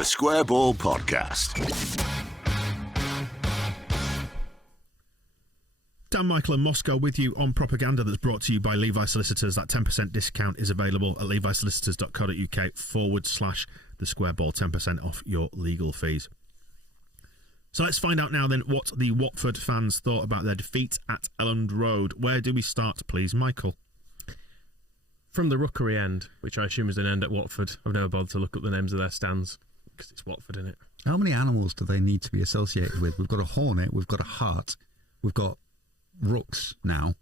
The Square Ball Podcast. Dan Michael and Moscow with you on Propaganda that's brought to you by Levi Solicitors. That 10% discount is available at levisolicitors.co.uk/the Square Ball, 10% off your legal fees. So let's find out now then what the Watford fans thought about their defeat at Elland Road. Where do we start, please, Michael? From the Rookery end, which I assume is an end at Watford. I've never bothered to look up the names of their stands because it's Watford, isn't it? How many animals do they need to be associated with? We've got a Hornet, we've got a Hart, we've got Rooks now.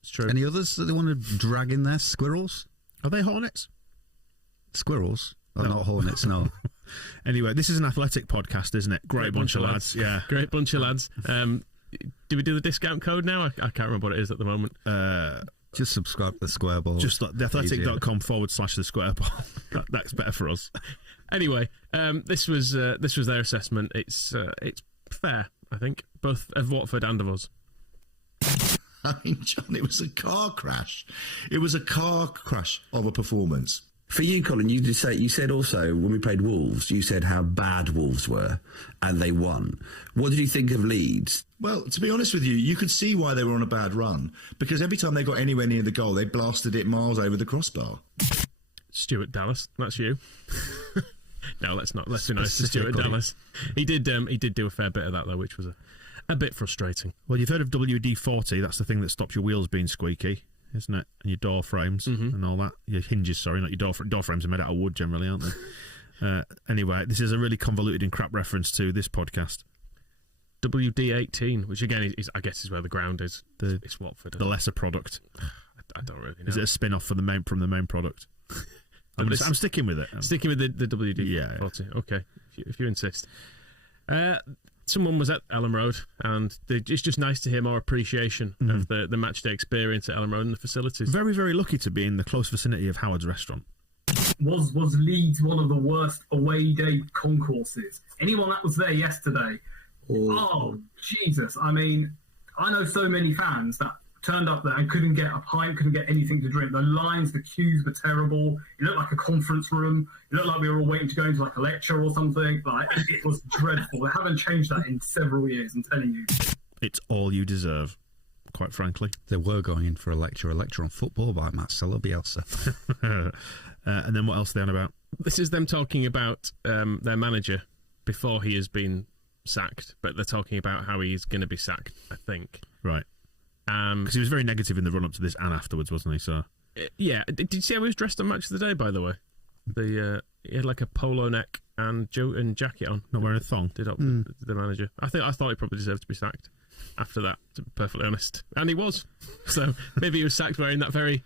It's true. Any others that they want to drag in there? Squirrels? Are they Hornets? Squirrels? Oh, No. not Hornets, no. Anyway, this is an athletic podcast, isn't it? Great bunch of lads. Yeah. Great bunch of lads. Do we do the discount code now? I can't remember what it is at the moment. Just subscribe to the Square Ball. Just like theathletic.com/the Square Ball. That's better for us. Anyway, this was their assessment. It's fair, I think, both of Watford and of us. I mean, John, it was a car crash. It was a car crash of a performance. For you, Colin, you said also when we played Wolves, you said how bad Wolves were, and they won. What did you think of Leeds? Well, to be honest with you, you could see why they were on a bad run, because every time they got anywhere near the goal, they blasted it miles over the crossbar. Stuart Dallas, that's you. No, let's not. Let's be nice to Stuart Dallas. He did do a fair bit of that though, which was a bit frustrating. Well, you've heard of WD-40. That's the thing that stops your wheels being squeaky, isn't it? And your door frames and all that. Your hinges, sorry, not your door frames are made out of wood generally, aren't they? Anyway, this is a really convoluted and crap reference to this podcast. WD-18, which again I guess is where the ground is. It's Watford. The lesser product. I don't really know. Is it a spin-off from the main product? I'm sticking with it. Sticking with the WD-40. Yeah. Okay, if you insist. Someone was at Elland Road, and it's just nice to hear more appreciation of the matchday experience at Elland Road and the facilities. Very, very lucky to be in the close vicinity of Howard's restaurant. Was Leeds one of the worst away day concourses? Anyone that was there yesterday? Oh, Jesus. I mean, I know so many fans that turned up there and couldn't get a pint, couldn't get anything to drink. The lines, the queues were terrible. It looked like a conference room. It looked like we were all waiting to go into like a lecture or something. Like, it was dreadful. They haven't changed that in several years, I'm telling you. It's all you deserve, quite frankly. They were going in for a lecture on football by Marcelo Bielsa. And then what else are they on about? This is them talking about their manager before he has been sacked, but they're talking about how he's going to be sacked, I think. Right. Because he was very negative in the run-up to this and afterwards, wasn't he? So, yeah. Did you see how he was dressed on Match of the Day, by the way? He had like a polo neck and jacket on. Not wearing a thong. The manager. I thought he probably deserved to be sacked after that, to be perfectly honest. And he was. So maybe he was sacked wearing that very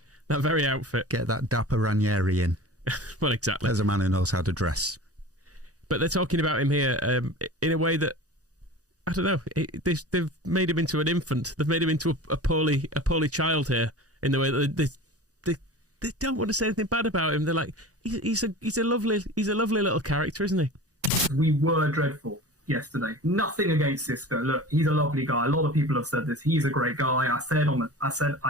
outfit. Get that dapper Ranieri in. Well, exactly. There's a man who knows how to dress. But they're talking about him here in a way that, I don't know. They've made him into an infant. They've made him into a poorly child here. In the way that they don't want to say anything bad about him. They're like, he's a lovely little character, isn't he? We were dreadful yesterday. Nothing against Cisco. Look, he's a lovely guy. A lot of people have said this. He's a great guy. I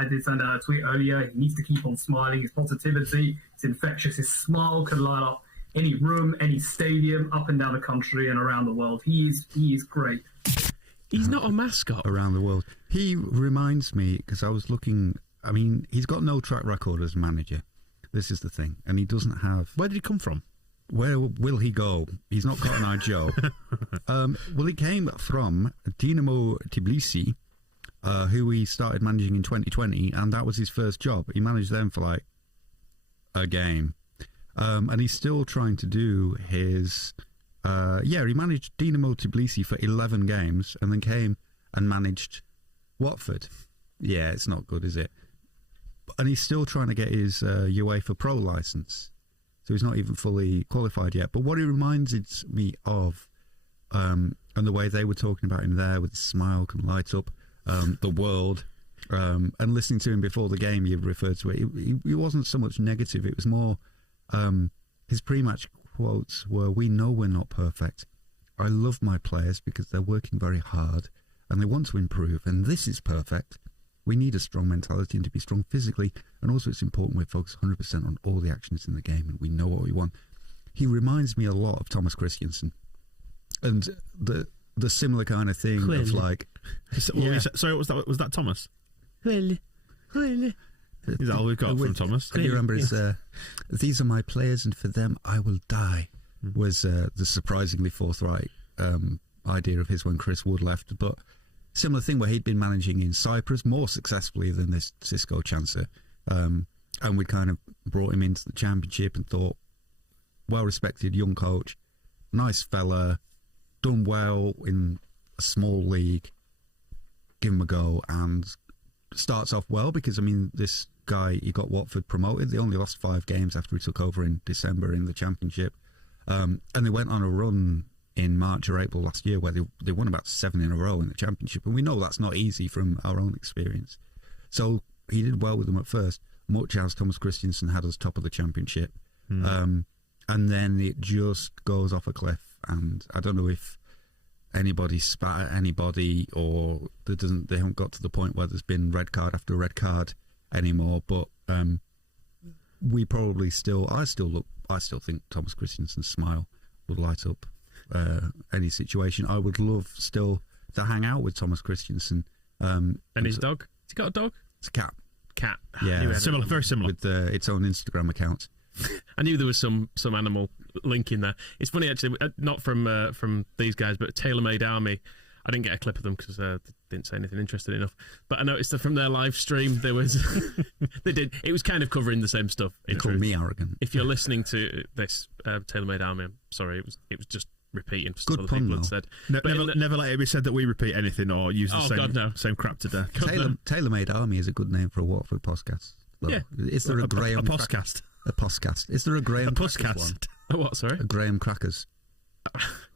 did send out a tweet earlier. He needs to keep on smiling. His positivity, it's infectious. His smile could light up any room, any stadium, up and down the country and around the world. He is great. He's not a mascot. Around the world. He reminds me, because I was looking, I mean, he's got no track record as manager. This is the thing. And he doesn't have... Where did he come from? Where will he go? He's not Cotton Eye Joe. Well, he came from Dinamo Tbilisi, who he started managing in 2020, and that was his first job. He managed them for like a game. And he's still trying to do his... he managed Dinamo Tbilisi for 11 games and then came and managed Watford. Yeah, it's not good, is it? And he's still trying to get his UEFA Pro licence. So he's not even fully qualified yet. But what he reminds me of, and the way they were talking about him there with his smile can light up the world, and listening to him before the game, you referred to it, he wasn't so much negative. It was more, his pre-match quotes were, "We know we're not perfect. I love my players because they're working very hard and they want to improve, and this is perfect. We need a strong mentality and to be strong physically, and also it's important we focus 100% on all the actions in the game and we know what we want." he reminds me a lot of Thomas Christiansen, and the similar kind of thing of like. Sorry, was that Thomas? Is that all we've got from Thomas? Can you remember his "These are my players, and for them I will die" was the surprisingly forthright idea of his when Chris Wood left. But similar thing where he'd been managing in Cyprus more successfully than this Cisco chancer, and we kind of brought him into the Championship and thought, well-respected young coach, nice fella, done well in a small league, give him a go, and starts off well because, I mean, this guy, he got Watford promoted. They only lost 5 games after he took over in December in the Championship. And they went on a run in March or April last year where they won about 7 in a row in the Championship. And we know that's not easy from our own experience. So he did well with them at first, much as Thomas Christiansen had us top of the Championship. And then it just goes off a cliff. And I don't know if anybody spat at anybody or they haven't got to the point where there's been red card after red card anymore. But we probably I still think Thomas Christiansen's smile would light up any situation. I would love still to hang out with Thomas Christiansen. And his dog? Has he got a dog? It's a cat. Cat. Yeah, similar, very similar. With its own Instagram account. I knew there was some animal link in there. It's funny actually, not from these guys, but TaylorMade Army. I didn't get a clip of them because they didn't say anything interesting enough. But I noticed that from their live stream, there was it was kind of covering the same stuff. They called me arrogant. If you're listening to this TaylorMade Army, I'm sorry, it was just repeating stuff other pun, people though. had said. Never let it be said that we repeat anything or use the same crap to death. TaylorMade Army is a good name for a Watford podcast. Though. Yeah. Is there a Graham? A podcast. A podcast. Is there a Graham? A Crackers podcast. A what? Sorry. A Graham Crackers.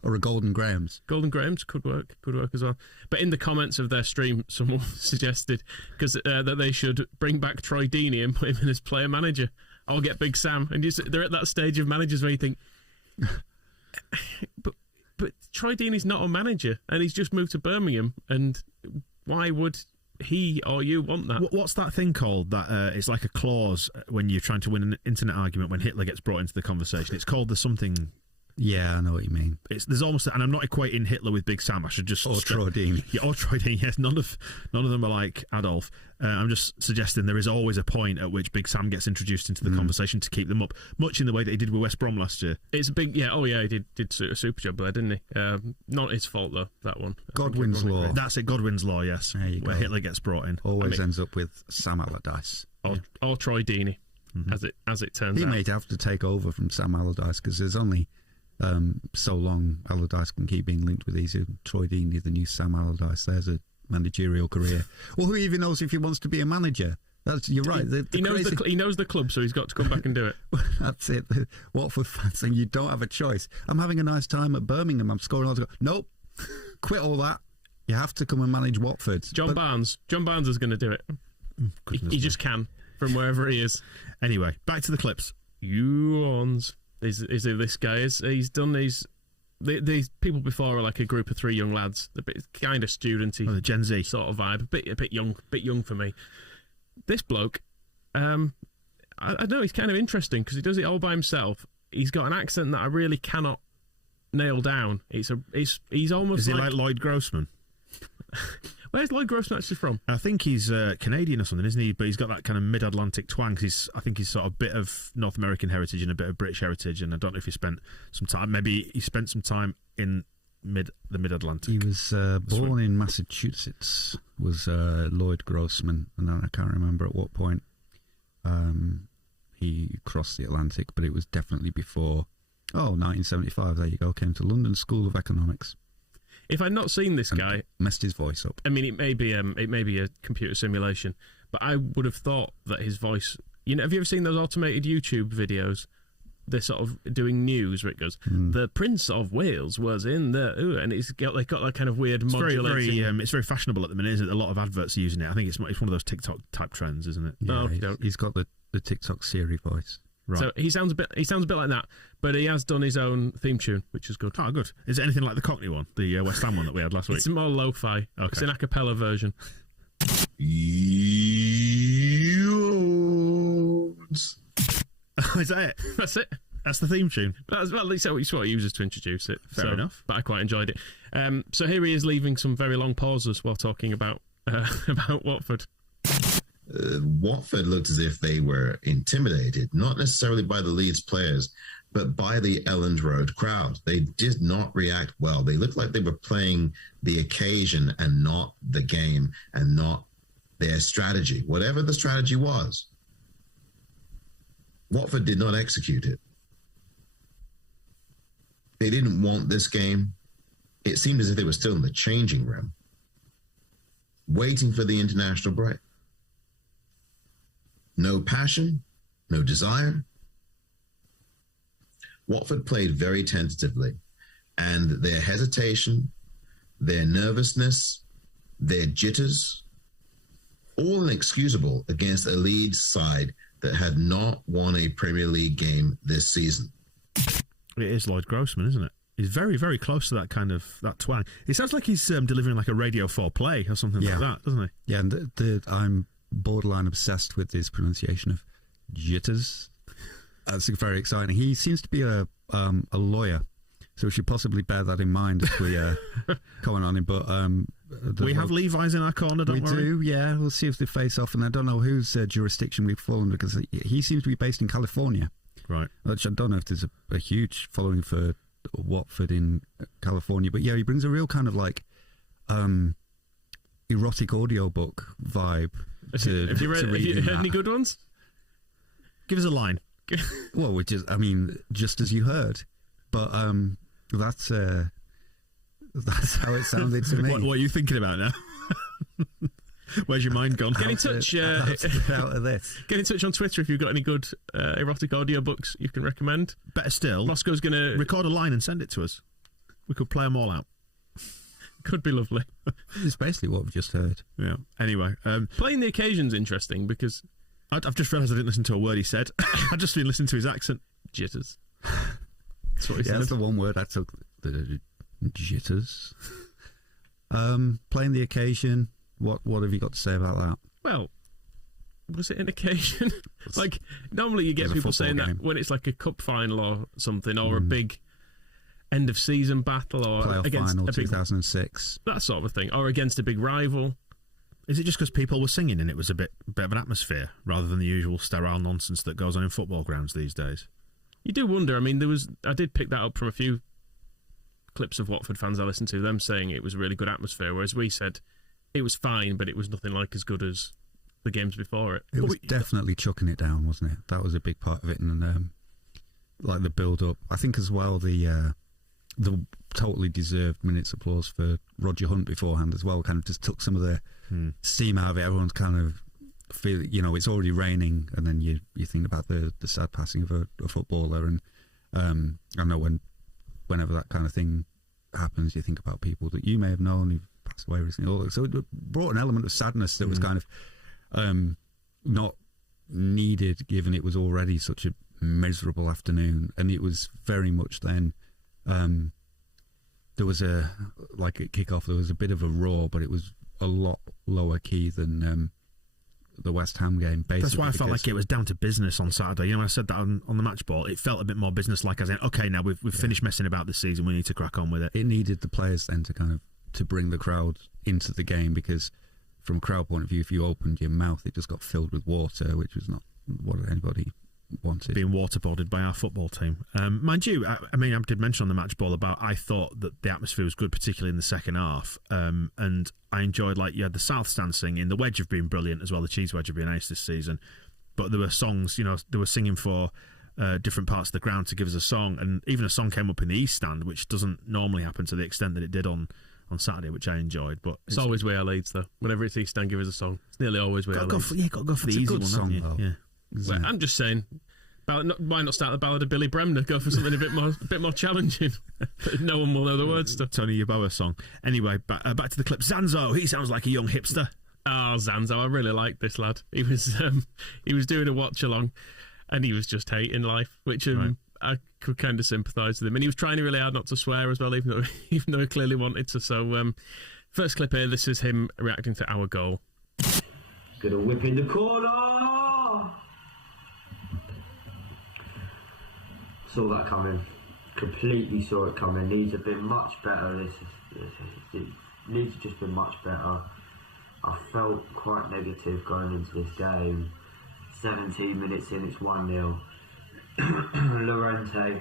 Or a Golden Grahams. Golden Grahams could work as well. But in the comments of their stream, someone suggested that they should bring back Troy Deeney and put him in as player manager. I'll get Big Sam. And they're at that stage of managers where you think, but Troy Deeney's not a manager, and he's just moved to Birmingham. And why would he or you want that? What's that thing called? That it's like a clause when you're trying to win an internet argument when Hitler gets brought into the conversation. It's called the something. Yeah, I know what you mean. There's almost, and I'm not equating Hitler with Big Sam. I should just Troy Deeney. Yeah, or Troy Deeney. Yes, none of them are like Adolf. I'm just suggesting there is always a point at which Big Sam gets introduced into the conversation to keep them up, much in the way that he did with West Brom last year. It's a big, yeah. Oh yeah, he did a super job there, didn't he? Not his fault though. That one. Godwin's law. That's it. Godwin's law. Yes, there you where go. Hitler gets brought in. Always ends up with Sam Allardyce or Troy Deeney, as it turns out. He may have to take over from Sam Allardyce because there's only so long Allardyce can keep being linked with these. Troy Deeney, the new Sam Allardyce. There's a managerial career. Well, who even knows if he wants to be a manager? You're right. He knows the club, so he's got to come back and do it. That's it. The Watford fans saying you don't have a choice. I'm having a nice time at Birmingham. I'm scoring lots of goals. Nope. Quit all that. You have to come and manage Watford. John Barnes is going to do it. He just can from wherever he is. Anyway, back to the clips. Yawns. Is who this guy is. He's done these. These people before are like a group of 3 young lads. They're kind of studenty, the Gen Z sort of vibe. A bit young for me. This bloke, I don't know. He's kind of interesting because he does it all by himself. He's got an accent that I really cannot nail down. He's almost. Is he like Lloyd Grossman? Where's Lloyd Grossman actually from? I think he's Canadian or something, isn't he? But he's got that kind of mid-Atlantic twang. I think he's sort of a bit of North American heritage and a bit of British heritage. And I don't know if he spent some time. Maybe he spent some time in the mid-Atlantic. He was born in Massachusetts. Was Lloyd Grossman, and I can't remember at what point he crossed the Atlantic, but it was definitely before. 1975. There you go. Came to London School of Economics. If I'd not seen this guy, messed his voice up. I mean, it may be a computer simulation, but I would have thought that his voice. Have you ever seen those automated YouTube videos? They're sort of doing news where it goes, "The Prince of Wales was in the," and they got that kind of weird modulating. It's very fashionable at the minute, isn't it? A lot of adverts are using it. I think it's one of those TikTok type trends, isn't it? Yeah, he's got the TikTok Siri voice. Right. So he sounds a bit like that, but he has done his own theme tune, which is good. Oh, good. Is it anything like the Cockney one, the West Ham one that we had last week? It's more lo-fi. Okay. It's an a cappella version. Is Is that it? That's it. That's the theme tune. That's well, at least it's what he uses to introduce it. Fair enough. But I quite enjoyed it. So here he is leaving some very long pauses while talking about Watford. Watford looked as if they were intimidated, not necessarily by the Leeds players, but by the Elland Road crowd. They did not react well. They looked like they were playing the occasion and not the game and not their strategy. Whatever the strategy was, Watford did not execute it. They didn't want this game. It seemed as if they were still in the changing room, waiting for the international break. No passion, no desire. Watford played very tentatively, and their hesitation, their nervousness, their jitters, all inexcusable against a Leeds side that had not won a Premier League game this season. It is Lloyd Grossman, isn't it? He's very, very close to that twang. It sounds like he's delivering like a Radio 4 play or something like that, doesn't he? Yeah, and I'm borderline obsessed with his pronunciation of jitters. That's very exciting. He seems to be a lawyer, so we should possibly bear that in mind as we comment on him. But we have Levi's in our corner, don't we? We do, yeah. We'll see if they face off, and I don't know whose jurisdiction we've fallen because he seems to be based in California. Right. Which I don't know if there's a huge following for Watford in California, but yeah, he brings a real kind of like erotic audiobook vibe. Have you heard any good ones? Give us a line. Well, which is, I mean, just as you heard, but that's how it sounded to me. What are you thinking about now? Where's your mind gone? Get in touch. Out of this. Get in touch on Twitter if you've got any good erotic audiobooks you can recommend. Better still, Moscow's going to record a line and send it to us. We could play them all out. Could be lovely. It's basically what we've just heard. Yeah. Anyway, playing the occasion's interesting because I've just realised I didn't listen to a word he said. I've just been listening to his accent. Jitters. That's what he said. That's the one word I took. The jitters. Playing the occasion. What have you got to say about that? Well, was it an occasion? Like, normally you get people saying that when it's like a cup final or something, or a big end of season battle, or playoff against final a big 2006, that sort of thing, or against a big rival. Is it just because people were singing and it was a bit of an atmosphere rather than the usual sterile nonsense that goes on in football grounds these days? You do wonder. I mean, I did pick that up from a few clips of Watford fans I listened to, them saying it was a really good atmosphere, whereas we said it was fine, but it was nothing like as good as the games before it. It was definitely chucking it down, wasn't it? That was a big part of it, and like the build-up. I think as well the totally deserved minutes applause for Roger Hunt beforehand as well kind of just took some of the steam out of it. Everyone's kind of feel, it's already raining, and then you think about the sad passing of a footballer, and I know whenever that kind of thing happens, you think about people that you may have known who've passed away recently. So it brought an element of sadness that was kind of not needed, given it was already such a miserable afternoon, and it was very much then. There was at kickoff, there was a bit of a roar, but it was a lot lower key than the West Ham game. Basically, that's why I felt like it was down to business on Saturday. I said that on the match ball. It felt a bit more business-like, as in, okay, now we've finished messing about this season. We need to crack on with it. It needed the players then to bring the crowd into the game, because from a crowd point of view, if you opened your mouth, it just got filled with water, which was not what anybody wanted. Being waterboarded by our football team. Mind you, I did mention on the match ball about I thought that the atmosphere was good, particularly in the second half. And I enjoyed, you had the South Stand singing. The Wedge have been brilliant as well. The Cheese Wedge have been ace this season. But there were songs, they were singing for different parts of the ground to give us a song. And even a song came up in the East Stand, which doesn't normally happen to the extent that it did on Saturday, which I enjoyed. But it's always We Are Leeds, though. Whenever it's East Stand, give us a song. It's nearly always We Are Leeds. Got to go for the easy one, song, haven't you? though. Yeah. Well, I'm just saying, why not start the ballad of Billy Bremner? Go for something a bit more challenging. No one will know the words to. Tony Yeboah song. Anyway, back to the clip. Zanzo, he sounds like a young hipster. Oh, Zanzo, I really like this lad. He was doing a watch along, and he was just hating life, which I could kind of sympathise with him. And he was trying really hard not to swear as well, even though he clearly wanted to. So, first clip here. This is him reacting to our goal. Gonna whip in the corner. Saw that coming. Completely saw it coming. Leeds have been much better. Leeds have just been much better. I felt quite negative going into this game. 17 minutes in, it's 1-0. Llorente.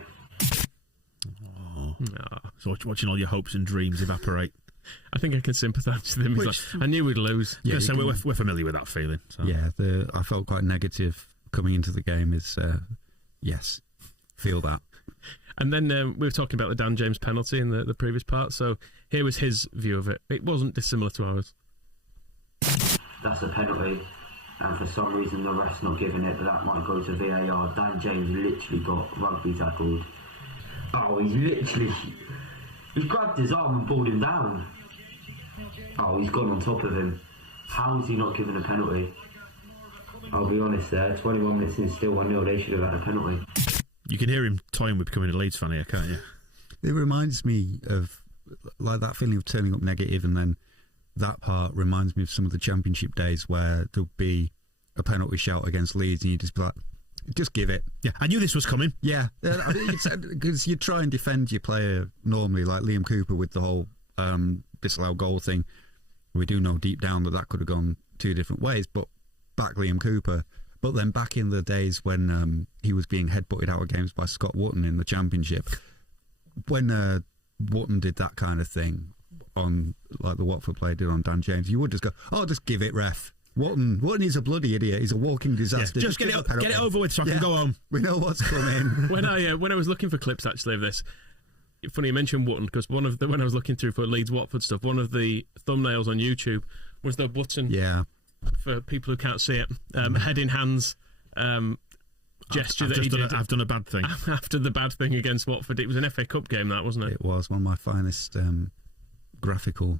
So watching all your hopes and dreams evaporate. I think I can sympathise with him. He's like, I knew we'd lose. Yeah, so we're familiar with that feeling. So. Yeah, I felt quite negative coming into the game. Yes, feel that. And then we were talking about the Dan James penalty in the previous part. So here was his view of it. It wasn't dissimilar to ours. That's a penalty, and for some reason the ref's not giving it, but that might go to VAR. Dan James literally got rugby tackled. Oh, he's grabbed his arm and pulled him down. Oh, he's gone on top of him. How is he not given a penalty? I'll be honest there, 21 minutes in, still 1-0, they should have had a penalty. You can hear him toying with becoming a Leeds fan here, can't you? It reminds me of like that feeling of turning up negative, and then that part reminds me of some of the Championship days where there'll be a penalty shout against Leeds and you just be like, just give it. Yeah, I knew this was coming. Yeah, because you try and defend your player normally, like Liam Cooper with the whole disallowed goal thing. We do know deep down that could have gone two different ways, but back Liam Cooper. But then back in the days when he was being headbutted out of games by Scott Wootton in the Championship, when Wootton did that kind of thing on, like the Watford player did on Dan James, you would just go, oh, just give it, ref. Wootton is a bloody idiot. He's a walking disaster. Yeah, just get it over with so I can go home. We know what's coming. When I was looking for clips actually of this, funny you mentioned Wootton, because when I was looking through for Leeds Watford stuff, one of the thumbnails on YouTube was the Wootton. Yeah. For people who can't see it, head in hands gesture he did. I've done a bad thing after the bad thing against Watford. It was an FA Cup game, that wasn't it? It was one of my finest graphical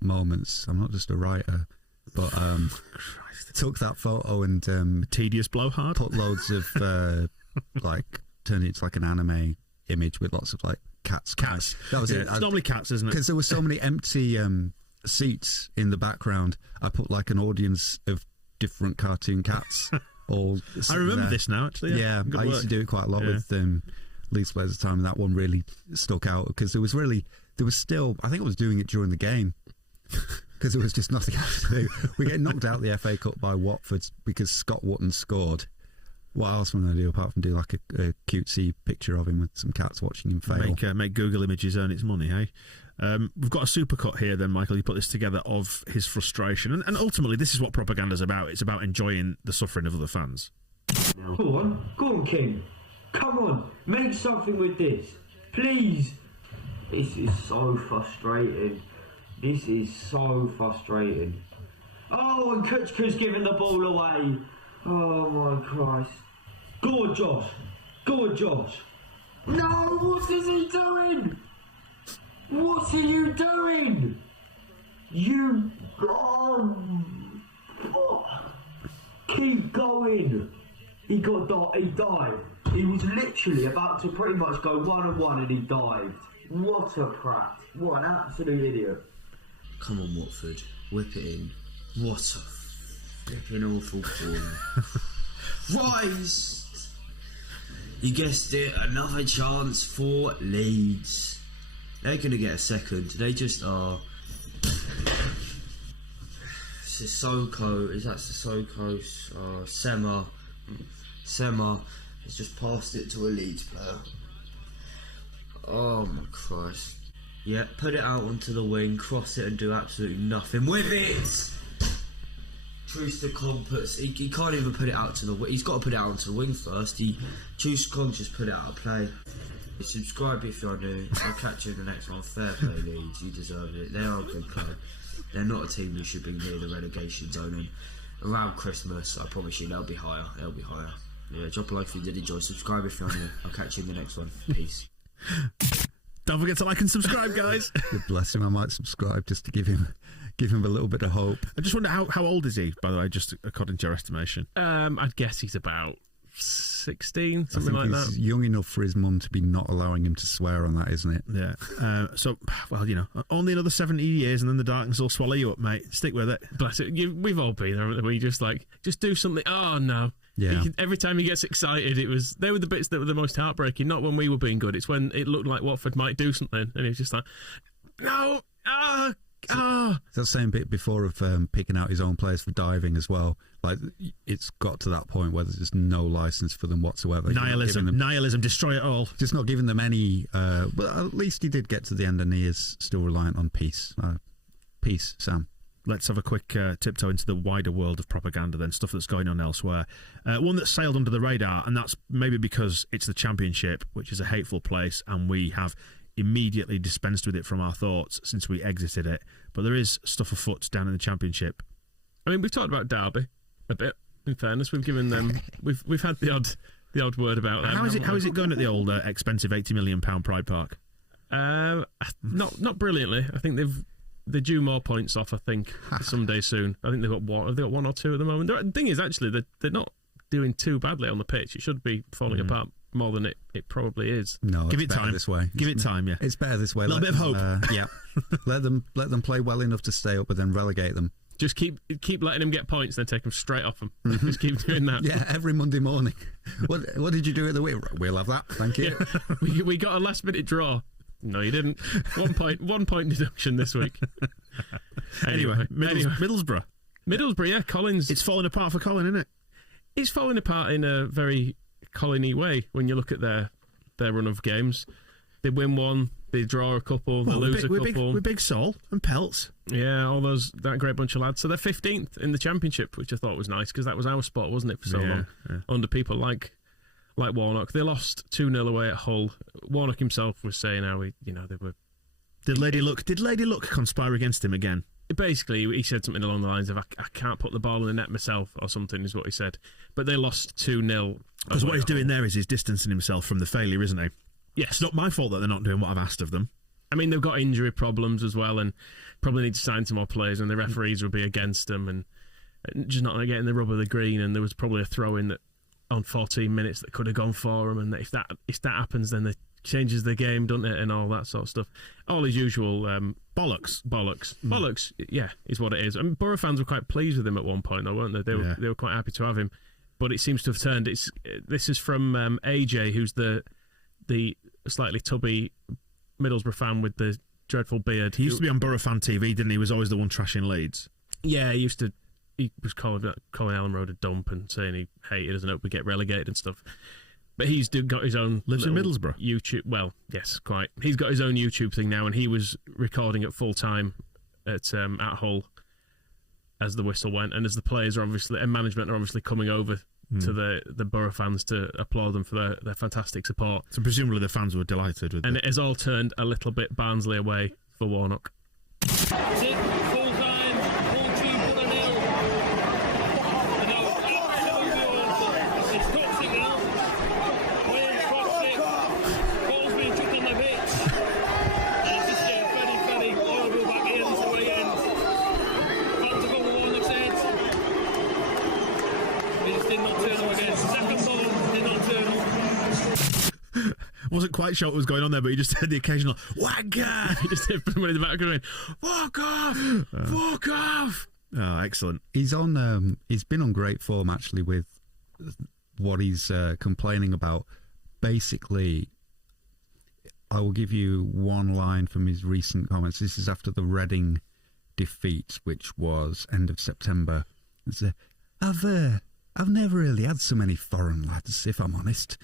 moments. I'm not just a writer, but took that photo and tedious blowhard. Put loads of turned it into like an anime image with lots of like cats. That was it. It's normally cats, isn't it? Because there were so many empty seats in the background. I put like an audience of different cartoon cats. All I remember this now, actually. Yeah, I used to do it quite a lot with Leeds players at the time, and that one really stuck out because there was still, I think I was doing it during the game because there was just nothing else to do. We get knocked out of the FA Cup by Watford because Scott Wootton scored. What else am I going to do apart from do like a cutesy picture of him with some cats watching him fail? Make Google Images earn its money, hey? We've got a supercut here then, Michael. You put this together of his frustration. And ultimately, this is what propaganda's about. It's about enjoying the suffering of other fans. Go on, King. Come on, make something with this. Please. This is so frustrating. This is so frustrating. Oh, and Kutchka's giving the ball away. Oh, my Christ. Go on, Josh. No, what is he doing? What are you doing? You... Keep going. He dived. He was literally about to pretty much go 1-on-1 and he dived. What a prat. What an absolute idiot. Come on, Watford. Whip it in. What a flipping awful ball. Rise! You guessed it, another chance for Leeds. They're going to get a second. They just are. Sissoko. Is that Sissoko? Sema has just passed it to a Leeds player. Oh my Christ. Yeah, put it out onto the wing, cross it and do absolutely nothing with it. Troost-Ekong puts... He can't even put it out to the wing. He's got to put it out onto the wing first. Troost-Ekong just put it out of play. Subscribe if you're new. I'll catch you in the next one. Fair play, Leeds. You deserve it. They are a good club. They're not a team you should be near the relegation zone. And around Christmas, I promise you, they'll be higher. Yeah, drop a like if you did enjoy. Subscribe if you're new. I'll catch you in the next one. Peace. Don't forget to like and subscribe, guys. God bless him. I might subscribe just to give him a little bit of hope. I just wonder how old is he, by the way, just according to your estimation? I'd guess he's about 16, something like that. He's young enough for his mum to be not allowing him to swear on that, isn't it? Yeah. So, well, only another 70 years and then the darkness will swallow you up, mate. Stick with it. Bless it. We've all been there. We just do something. Oh, no. Yeah. Every time he gets excited, they were the bits that were the most heartbreaking. Not when we were being good. It's when it looked like Watford might do something, and he was just like, no, It's the same bit before of picking out his own players for diving as well. Like, it's got to that point where there's just no license for them whatsoever. Nihilism, destroy it all. Just not giving them any. But at least he did get to the end, and he is still reliant on peace. Peace, Sam. Let's have a quick tiptoe into the wider world of propaganda then, stuff that's going on elsewhere. One that sailed under the radar, and that's maybe because it's the Championship, which is a hateful place, and we have immediately dispensed with it from our thoughts since we exited it. But there is stuff afoot down in the Championship. I mean, we've talked about Derby a bit. In fairness, we've given them. We've had the odd word about them. How is it going at the old expensive £80 million Pride Park? Not brilliantly. I think they're due more points off. I think someday soon. I think they've got one or two at the moment. The thing is, actually, they're not doing too badly on the pitch. It should be falling apart more than it probably is. No, give it time. This way. Give it time. Yeah, it's better this way. A little bit of hope. Yeah, let them play well enough to stay up, but then relegate them. Just keep letting them get points, then take them straight off them. Just keep doing that. Yeah, every Monday morning. What did you do at the week? We'll have that. Thank you. Yeah. We got a last minute draw. No, you didn't. 1 point deduction this week. Anyway, Middlesbrough. Middlesbrough, yeah, Collins. It's falling apart for Colin, isn't it? It's falling apart in a very Colin-y way when you look at their run of games. They win one, they draw a couple, they lose a couple. With Big Sol and Peltz. Yeah, that great bunch of lads. So they're 15th in the Championship, which I thought was nice because that was our spot, wasn't it, for so long? Yeah. Under people like Warnock. They lost 2-0 away at Hull. Warnock himself was saying how they were. Did Lady Luck conspire against him again? Basically, he said something along the lines of, I can't put the ball in the net myself, or something, is what he said. But they lost 2-0. Because what he's doing there is he's distancing himself from the failure, isn't he? Yes. It's not my fault that they're not doing what I've asked of them. I mean, they've got injury problems as well, and probably need to sign some more players, and the referees will be against them, and just not getting the rub of the green, and there was probably a throw-in that on 14 minutes that could have gone for them, and if that happens, then it changes the game, doesn't it, and all that sort of stuff. All his usual bollocks. Yeah, is what it is. I mean, Borough fans were quite pleased with him at one point, though, weren't they? They were quite happy to have him, but it seems to have turned. This is from AJ, who's the slightly tubby Middlesbrough fan with the dreadful beard. He used to be on Borough Fan TV, didn't he? He was always the one trashing Leeds. Yeah, he was calling Elland Road a dump and saying he hated us and hoped we get relegated and stuff. But he's got his own... Lives in Middlesbrough? YouTube. Well, yes, quite. He's got his own YouTube thing now, and he was recording at full time at Hull as the whistle went, and as the players are obviously, and management are obviously coming over to the Borough fans to applaud them for their fantastic support. So presumably the fans were delighted with it. And it has all turned a little bit Barnsley away for Warnock. Wasn't quite sure what was going on there, but he just said the occasional "wagger." He just said someone in the background, "Fuck off, fuck off." Oh, excellent. He's on. He's been on great form actually with what he's complaining about. Basically, I will give you one line from his recent comments. This is after the Reading defeat, which was end of September. It's I've never really had so many foreign lads, if I'm honest.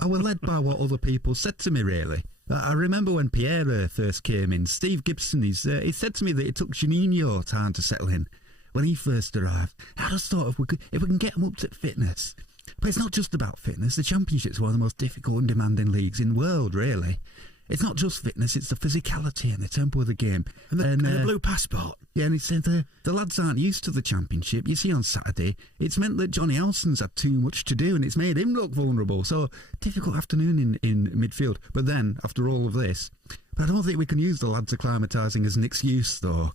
I was led by what other people said to me, really. I remember when Pierre first came in, Steve Gibson, he said to me that it took Juninho time to settle in when he first arrived. I just thought if we can get him up to fitness. But it's not just about fitness. The Championship's one of the most difficult and demanding leagues in the world, really. It's not just fitness, it's the physicality and the tempo of the game. And the blue passport. Yeah, and he said the lads aren't used to the Championship. You see on Saturday, it's meant that Johnny Elson's had too much to do and it's made him look vulnerable. So, difficult afternoon in midfield. But then, after all of this, I don't think we can use the lads acclimatising as an excuse, though.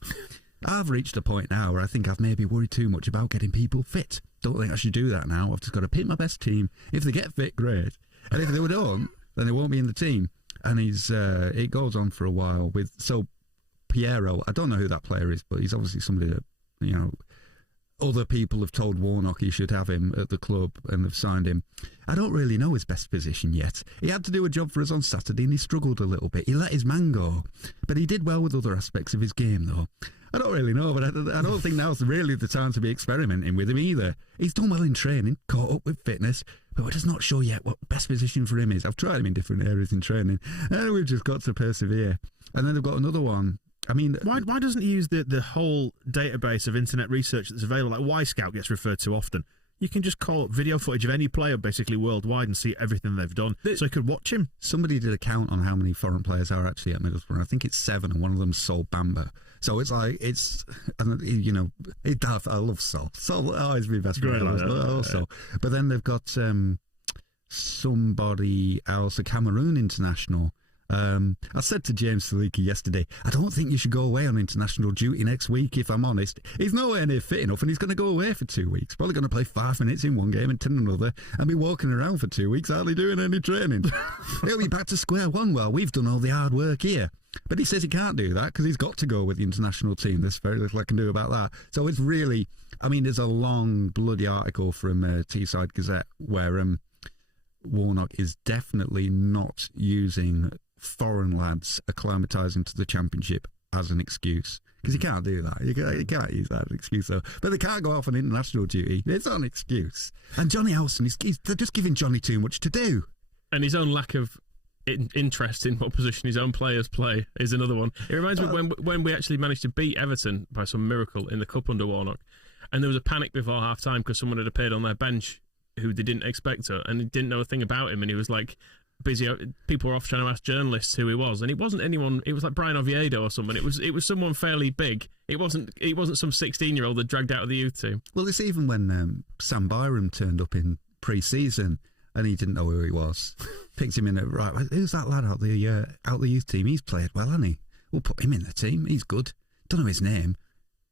I've reached a point now where I think I've maybe worried too much about getting people fit. Don't think I should do that now. I've just got to pick my best team. If they get fit, great. And if they don't, then they won't be in the team. And it goes on for a while with Piero. I don't know who that player is, but he's obviously somebody that other people have told Warnock he should have him at the club and have signed him. I don't really know his best position yet. He had to do a job for us on Saturday and he struggled a little bit. He let his man go, but he did well with other aspects of his game, though. I don't really know, but I don't think now's really the time to be experimenting with him either. He's done well in training, caught up with fitness, but we're just not sure yet what best position for him is. I've tried him in different areas in training, and we've just got to persevere. And then they've got another one. I mean, why doesn't he use the whole database of internet research that's available? Like Y-Scout gets referred to often. You can just call up video footage of any player basically worldwide and see everything they've done, so you could watch him. Somebody did a count on how many foreign players are actually at Middlesbrough. I think it's 7, and one of them's Sol Bamba. So it's like, I love Sol. Sol will always be best friend. Also, but then they've got somebody else, a Cameroon international. I said to James Saliki yesterday, I don't think you should go away on international duty next week, if I'm honest. He's nowhere near fit enough and he's going to go away for 2 weeks. Probably going to play 5 minutes in one game and 10 another and be walking around for 2 weeks, hardly doing any training. He'll be back to square one while we've done all the hard work here. But he says he can't do that because he's got to go with the international team. There's very little I can do about that. So it's really, I mean, there's a long bloody article from Teesside Gazette where Warnock is definitely not using foreign lads acclimatising to the Championship as an excuse, because you can't do that. You can't use that as an excuse, though. But they can't go off on international duty. It's not an excuse. And Johnny Howson, they're just giving Johnny too much to do. And his own lack of interest in what position his own players play is another one. It reminds me when we actually managed to beat Everton by some miracle in the Cup under Warnock, and there was a panic before half-time because someone had appeared on their bench who they didn't expect to, and he didn't know a thing about him, and he was like busy. People were off trying to ask journalists who he was, and it wasn't anyone. It was like Brian Oviedo or someone. It was someone fairly big. It wasn't some 16-year-old that dragged out of the youth team. Well, it's even when Sam Byram turned up in pre-season and he didn't know who he was. Picked him in at right. Who's that lad out the youth team? He's played well, hasn't he? We'll put him in the team. He's good. Don't know his name.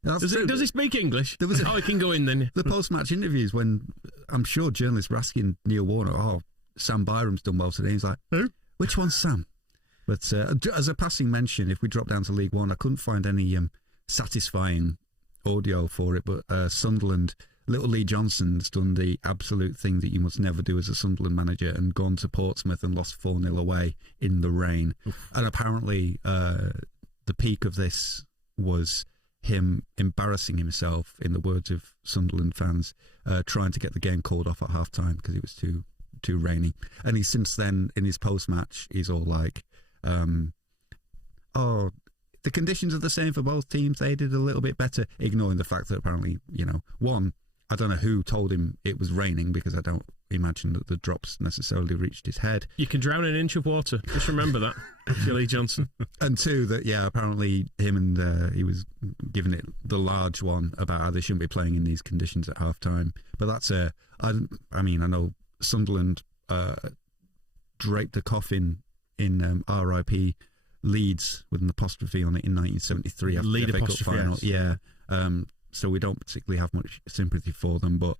Does he speak English? He can go in then. The post-match interviews when I'm sure journalists were asking Neil Warnock, Sam Byram's done well today. He's like, who? Which one's Sam? But as a passing mention, if we drop down to League One, I couldn't find any satisfying audio for it, but Sunderland, little Lee Johnson's done the absolute thing that you must never do as a Sunderland manager and gone to Portsmouth and lost 4-0 away in the rain. Oof. And apparently the peak of this was him embarrassing himself, in the words of Sunderland fans, trying to get the game called off at half-time because it was too rainy. And he's since then, in his post-match, he's all like, the conditions are the same for both teams. They did a little bit better, ignoring the fact that apparently, one, I don't know who told him it was raining, because I don't imagine that the drops necessarily reached his head. You can drown an inch of water. Just remember that, Lee Johnson. And two, that, apparently him and he was giving it the large one about how they shouldn't be playing in these conditions at half-time. But that's I know Sunderland draped a coffin in RIP Leeds with an apostrophe on it in 1973 after the FA Cup final. Yes. So we don't particularly have much sympathy for them, but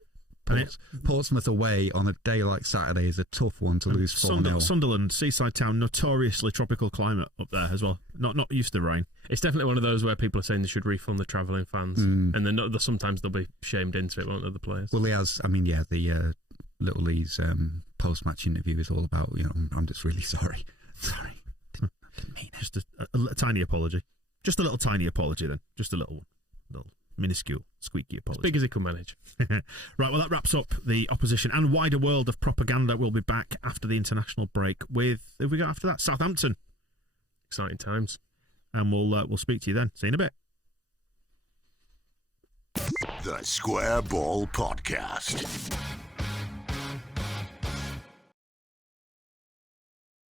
Portsmouth away on a day like Saturday is a tough one to lose 4-0. Sunderland, seaside town, notoriously tropical climate up there as well. Not used to rain. It's definitely one of those where people are saying they should refund the travelling fans, and then sometimes they'll be shamed into it, won't they, the players? Well, he has. The Little Lee's post-match interview is all about, I'm just really sorry. Sorry. Didn't mean it. Just a tiny apology. Just a little tiny apology then. Just a little minuscule, squeaky apology. As big as he can manage. Right, well, that wraps up the opposition and wider world of propaganda. We'll be back after the international break with, who have we got after that? Southampton. Exciting times. And we'll speak to you then. See you in a bit. The Square Ball Podcast.